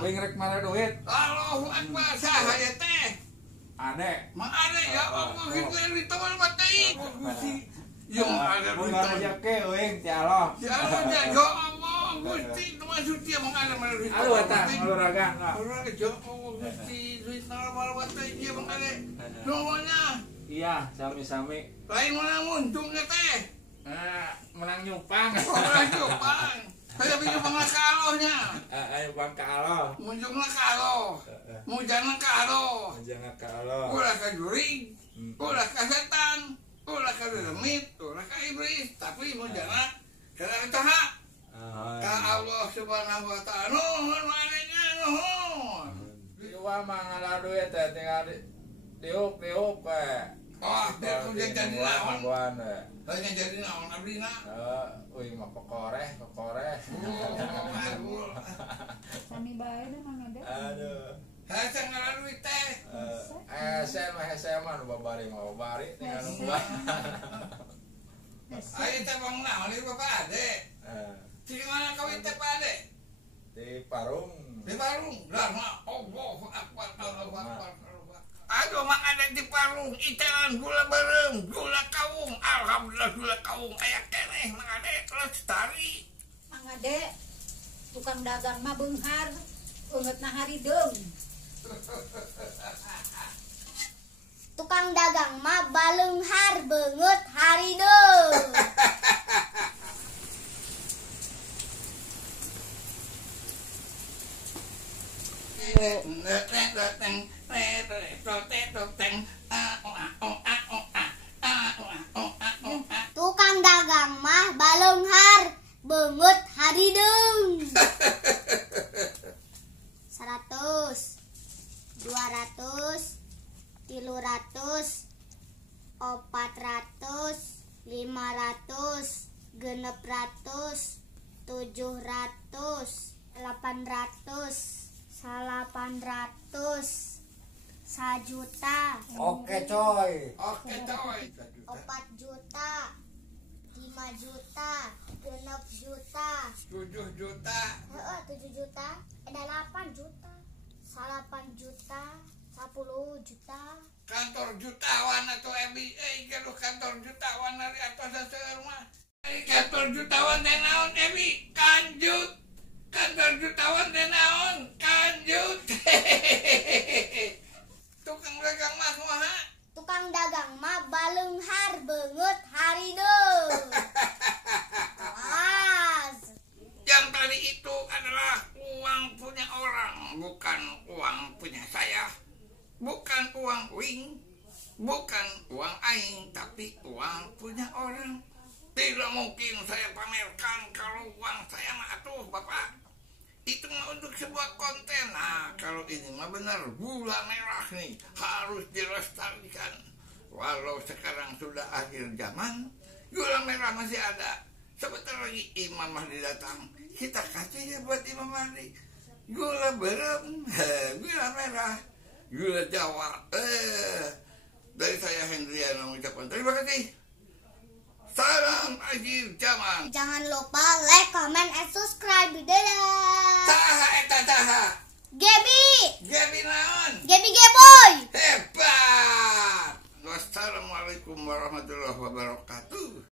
Wing rek mana duit? Allahu Akbar saha ya teh? Ade. Mang ade ya Allah gitu di teman matei. Gusti. Ya ada Mun di teman. rezeki wing ti Allah. Ya Allah ya Allah Gusti maksud dia mang ada mana di teman. Aduh eta olahraga enggak. Olahraga ya Allah Gusti duit nara matei dia mang ade. Semuanya. Iya, sami-sami. Lain mana muntung teh? Menang nyupang. Orang nyupang. Saya pinjam bang kalohnya. Ayo bang kalo. Munjungna kaloh. Mujana kaloh. Jangan kalo. Ulah ka juring, ulah ka setan, ulah ka demit, ulah ka iblis, tapi mujana kana taha. Ka Allah Subhanahu wa taala nuhun manehna nuhun. Iwa mangala duit teh tinggal diuk we. Oh, dia kudu jadi naon. Mangguan. Hanya jadi naon abdina. Uy mah kokoreh. Sami bae dah Mang Ade. Aduh. Hasa ngalaluy teh. SM mah babari tinggal nunggu. Ayo teh bang naon ieu Bapak Ade. Di mana kawin teh Pak Ade? Di Parung. Di Parung. Lah mah Allahu Akbar Allahu Akbar. Aduh mang ada di Parung itelan gula bareng, gula kawung. Alhamdulillah gula kawung aya keneh mang ade lestari. Mang Ade tukang dagang mah beunghar, beungeutna harideung. Tukang dagang mah baleunghar beungeut harideung. Tukang dagang mah baleunghar beungeut harideung. 100 200 300 400 500 600 700 800 800 1 juta. Oke coy. 4 juta 5 juta 6 juta 7 juta 7 juta ada 8 juta 8 juta 10 juta kantor jutawan atau MBA kalau kantor jutawan dari atas seueur mah kantor jutawan teh naon Ebi kanjut kantor jutawan teh naon kanjut tukang dagang mah kumaha tukang dagang mah baleunghar beungeut harideung. Yang tadi itu adalah uang punya orang, bukan uang punya saya, bukan uang wing, bukan uang aing, tapi uang punya orang. Tidak mungkin saya pamerkan kalau uang saya mah atuh Bapak. Itu mah untuk sebuah konten. Nah, kalau ini mah benar gula merah nih harus dilestarikan. Walau sekarang sudah akhir zaman, gula merah masih ada. Sebentar lagi Imam Mahdi datang. Kita kasih ya buat Imam Mahdi. Gula berem, gula merah, gula Jawa. Dari saya Hendriana mengucapkan terima kasih. Salam akhir zaman. Jangan lupa like, comment, and subscribe. Dadah. Taha eta taha. Gebi naon? Geboy. Hebat. Wassalamualaikum warahmatullahi wabarakatuh.